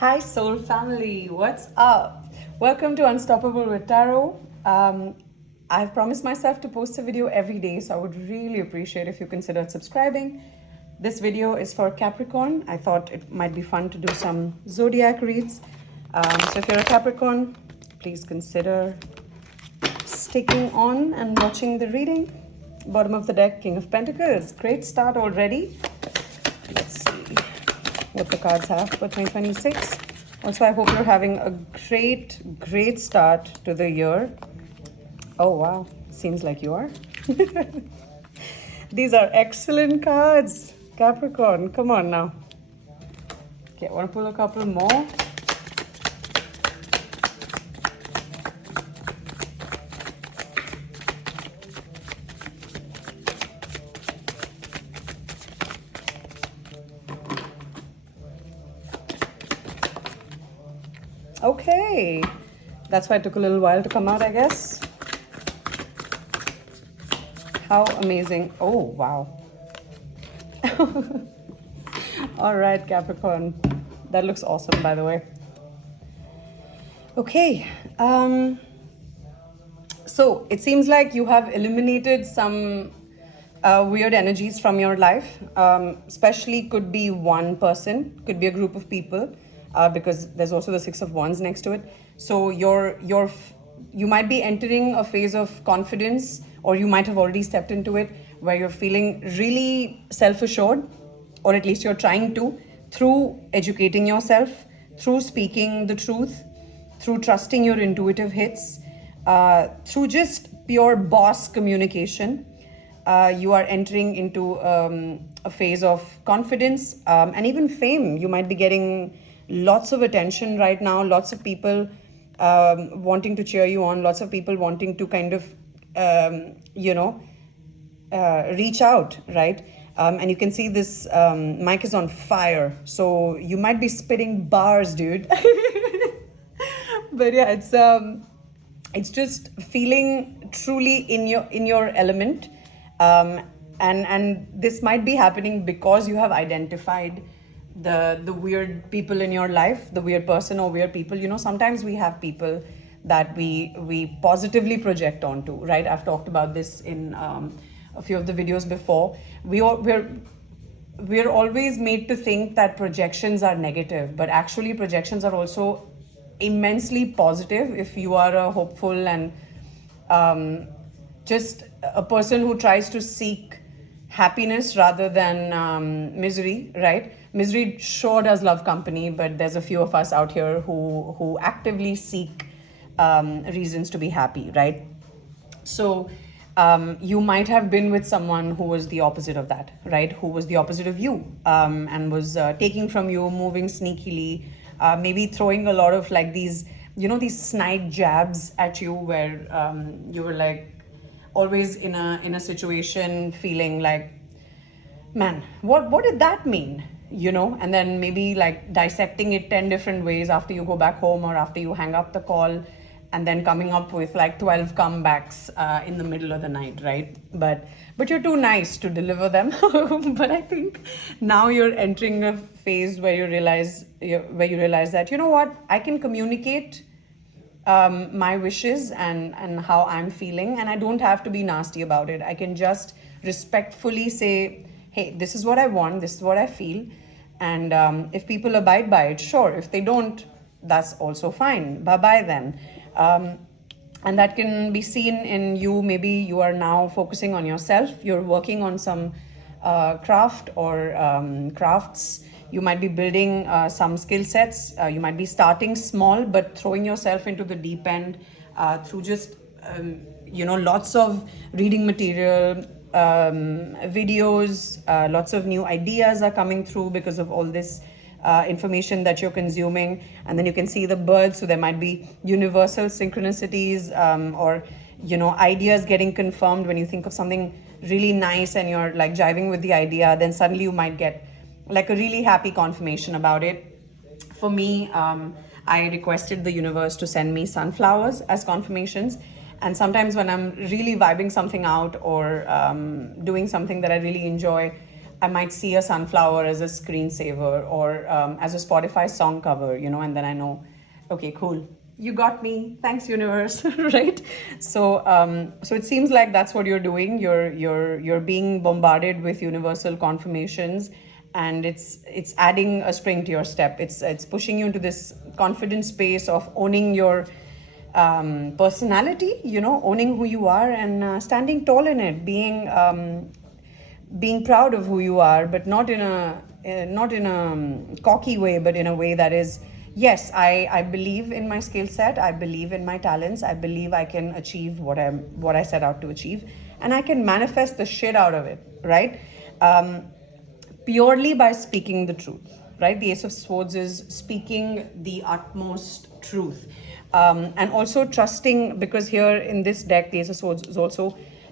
Hi, soul family. What's up? Welcome to Unstoppable with Tarot. I've promised myself to post a video every day, so I would really appreciate if you considered subscribing. This video is for Capricorn. I thought it might be fun to do some zodiac reads. So if you're a Capricorn, please consider sticking on and watching the reading. Bottom of the deck, King of Pentacles. Great start already. Let's see what the cards have for 2026. Also, I hope you're having a great start to the year. Oh, wow. Seems like you are. These are excellent cards, Capricorn. Come on now. Okay, I want to pull a couple more. Okay, that's why it took a little while to come out, I guess. How amazing. Oh, wow. All right, Capricorn. That looks awesome, by the way. Okay. So it seems like you have eliminated some weird energies from your life. Especially could be one person, could be a group of people. Because there's also the Six of Wands next to it. So you might be entering a phase of confidence, or you might have already stepped into it, where you're feeling really self-assured, or at least you're trying to, through educating yourself, through speaking the truth, through trusting your intuitive hits, through just pure boss communication. You are entering into a phase of confidence and even fame. You might be getting lots of attention right now, lots of people wanting to cheer you on, lots of people wanting to kind of, reach out, right? And you can see this mic is on fire, so you might be spitting bars, dude. But yeah, it's just feeling truly in your element, and this might be happening because you have identified the weird people in your life, the weird person or weird people. You know, sometimes we have people that we positively project onto, right? I've talked about this in a few of the videos before. We're always made to think that projections are negative, but actually projections are also immensely positive if you are a hopeful and just a person who tries to seek happiness rather than misery, right? Misery sure does love company, but there's a few of us out here who actively seek reasons to be happy, right? So you might have been with someone who was the opposite of that, right? Who was the opposite of you, and was taking from you, moving sneakily, maybe throwing a lot of like these, these snide jabs at you, where you were like always in a situation feeling like, man, what did that mean? And then maybe like dissecting it 10 different ways after you go back home or after you hang up the call, and then coming up with like 12 comebacks in the middle of the night, right? But you're too nice to deliver them. But I think now you're entering a phase where you realize that, you know what, I can communicate my wishes and how I'm feeling, and I don't have to be nasty about it. I can just respectfully say, hey, this is what I want, this is what I feel, and if people abide by it, sure. If they don't, that's also fine. Bye-bye then. And that can be seen in you. Maybe you are now focusing on yourself. You're working on some craft or crafts. You might be building some skill sets. You might be starting small, but throwing yourself into the deep end through just, lots of reading material, videos, lots of new ideas are coming through because of all this information that you're consuming. And then you can see the birds, so there might be universal synchronicities, or ideas getting confirmed. When you think of something really nice and you're like jiving with the idea, then suddenly you might get like a really happy confirmation about it. For me, I requested the universe to send me sunflowers as confirmations. And sometimes when I'm really vibing something out or doing something that I really enjoy, I might see a sunflower as a screensaver or as a Spotify song cover, and then I know, okay, cool, you got me. Thanks, universe, right? So it seems like that's what you're doing. You're being bombarded with universal confirmations, and it's adding a spring to your step. It's pushing you into this confident space of owning your personality, owning who you are and standing tall in it, being proud of who you are, but not in a cocky way, but in a way that is, yes, I believe in my skill set, I believe in my talents, I believe I can achieve what I set out to achieve, and I can manifest the shit out of it, right? Purely by speaking the truth, right? The Ace of Swords is speaking the utmost truth, and also trusting, because here in this deck, the Ace of Swords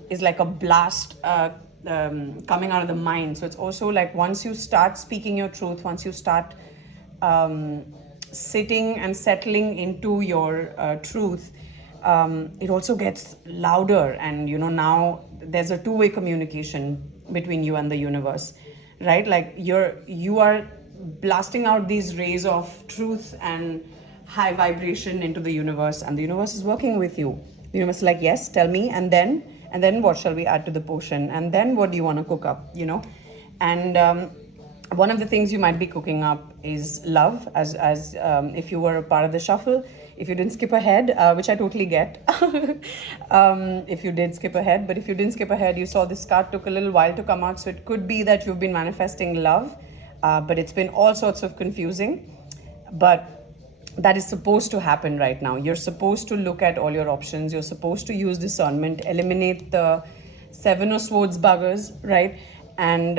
is like a blast coming out of the mind. So it's also like, once you start speaking your truth, once you start sitting and settling into your truth, it also gets louder, and now there's a two-way communication between you and the universe, right? Like you are blasting out these rays of truth and high vibration into the universe, and the universe is working with you. The universe is like, yes, tell me, and then what shall we add to the potion, and then what do you want to cook up, and one of the things you might be cooking up is love, as if you were a part of the shuffle, if you didn't skip ahead, which I totally get. If you did skip ahead, but if you didn't skip ahead, you saw this card took a little while to come out, so it could be that you've been manifesting love, but it's been all sorts of confusing, but that is supposed to happen right now. You're supposed to look at all your options. You're supposed to use discernment, eliminate the Seven of Swords buggers, right? And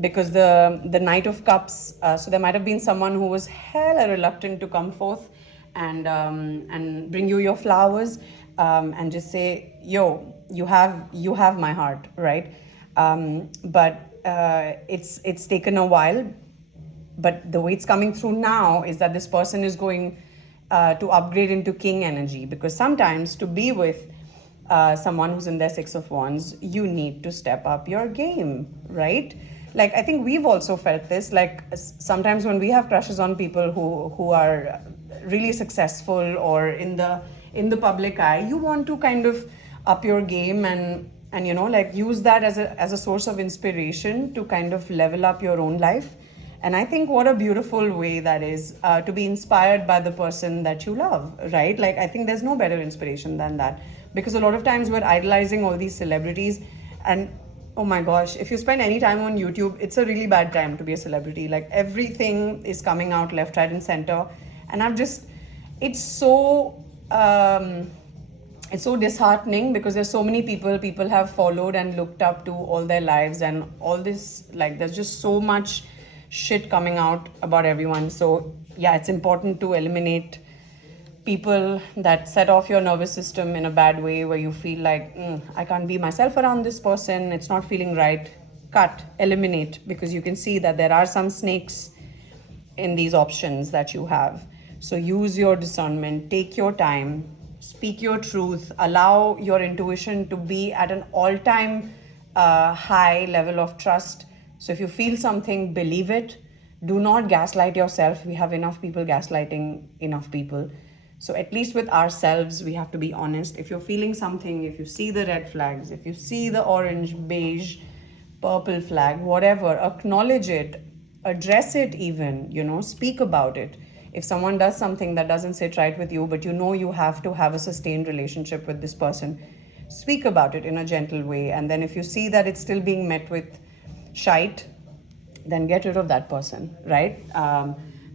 because the Knight of Cups, so there might have been someone who was hella reluctant to come forth and bring you your flowers, and just say, yo, you have my heart, right? But it's taken a while. But the way it's coming through now is that this person is going to upgrade into king energy, because sometimes to be with someone who's in their Six of Wands, you need to step up your game, right? Like, I think we've also felt this, like sometimes when we have crushes on people who are really successful or in the public eye, you want to kind of up your game and like use that as a source of inspiration to kind of level up your own life. And I think what a beautiful way that is, to be inspired by the person that you love, right? Like, I think there's no better inspiration than that, because a lot of times we're idolizing all these celebrities, and oh my gosh, if you spend any time on YouTube, it's a really bad time to be a celebrity. Like, everything is coming out left, right, and center, and it's so disheartening, because there's so many people have followed and looked up to all their lives, and all this, like, there's just so much shit coming out about everyone. So yeah, it's important to eliminate people that set off your nervous system in a bad way, where you feel like, I can't be myself around this person, it's not feeling right. Cut, eliminate, because you can see that there are some snakes in these options that you have. So use your discernment, take your time, speak your truth, allow your intuition to be at an all-time high level of trust. So if you feel something, believe it. Do not gaslight yourself. We have enough people gaslighting enough people. So at least with ourselves, we have to be honest. If you're feeling something, if you see the red flags, if you see the orange, beige, purple flag, whatever, acknowledge it, address it even, speak about it. If someone does something that doesn't sit right with you, but you have to have a sustained relationship with this person, speak about it in a gentle way. And then if you see that it's still being met with shite, then get rid of that person, right?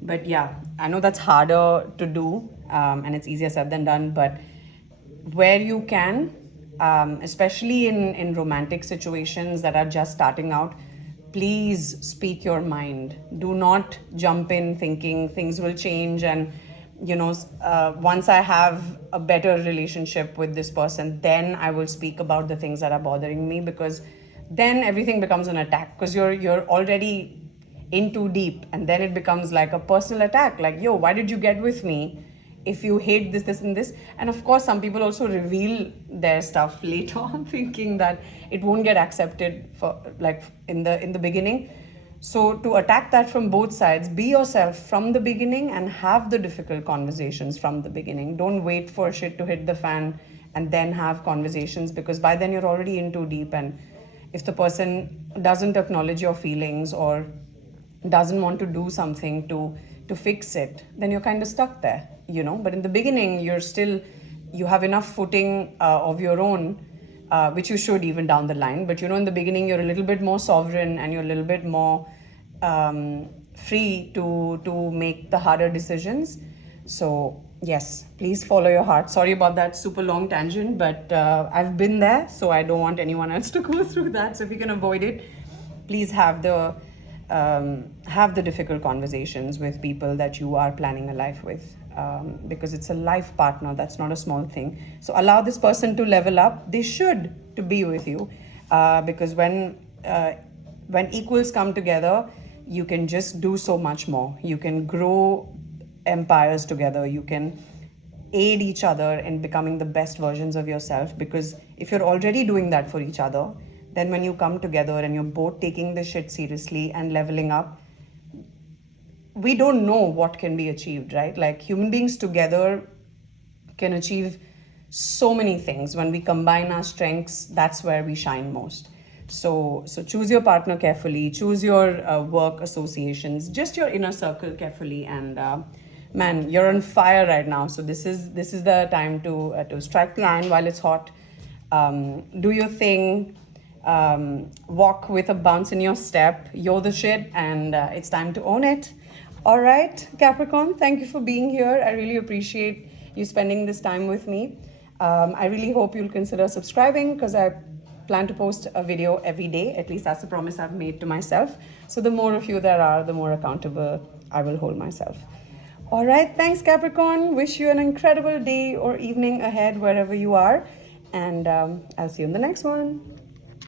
But yeah, I know that's harder to do, and it's easier said than done, but where you can, especially in romantic situations that are just starting out, please speak your mind. Do not jump in thinking things will change, and once I have a better relationship with this person, then I will speak about the things that are bothering me, because then everything becomes an attack, because you're already in too deep, and then it becomes like a personal attack, like, yo, why did you get with me if you hate this and this. And of course some people also reveal their stuff later on, thinking that it won't get accepted for like in the beginning. So to attack that from both sides, be yourself from the beginning and have the difficult conversations from the beginning. Don't wait for shit to hit the fan and then have conversations, because by then you're already in too deep. And if the person doesn't acknowledge your feelings or doesn't want to do something to fix it, then you're kind of stuck there, you know. But in the beginning, you have enough footing of your own, which you should even down the line. But, you know, in the beginning, you're a little bit more sovereign and you're a little bit more free to make the harder decisions. So yes, please follow your heart. Sorry about that super long tangent, but I've been there, so I don't want anyone else to go through that. So if you can avoid it, please have the difficult conversations with people that you are planning a life with, because it's a life partner. That's not a small thing. So allow this person to level up. They should to be with you, because when equals come together, you can just do so much more. You can grow empires together. You can aid each other in becoming the best versions of yourself, because if you're already doing that for each other, then when you come together and you're both taking this shit seriously and leveling up, we don't know what can be achieved, right? Like, human beings together can achieve so many things. When we combine our strengths, that's where we shine most. So choose your partner carefully, choose your work associations, just your inner circle carefully. And man, you're on fire right now. So this is the time to strike the iron while it's hot. Do your thing. Walk with a bounce in your step. You're the shit, and it's time to own it. All right, Capricorn, thank you for being here. I really appreciate you spending this time with me. I really hope you'll consider subscribing, because I plan to post a video every day. At least that's the promise I've made to myself. So the more of you there are, the more accountable I will hold myself. All right, thanks, Capricorn. Wish you an incredible day or evening ahead wherever you are. And I'll see you in the next one.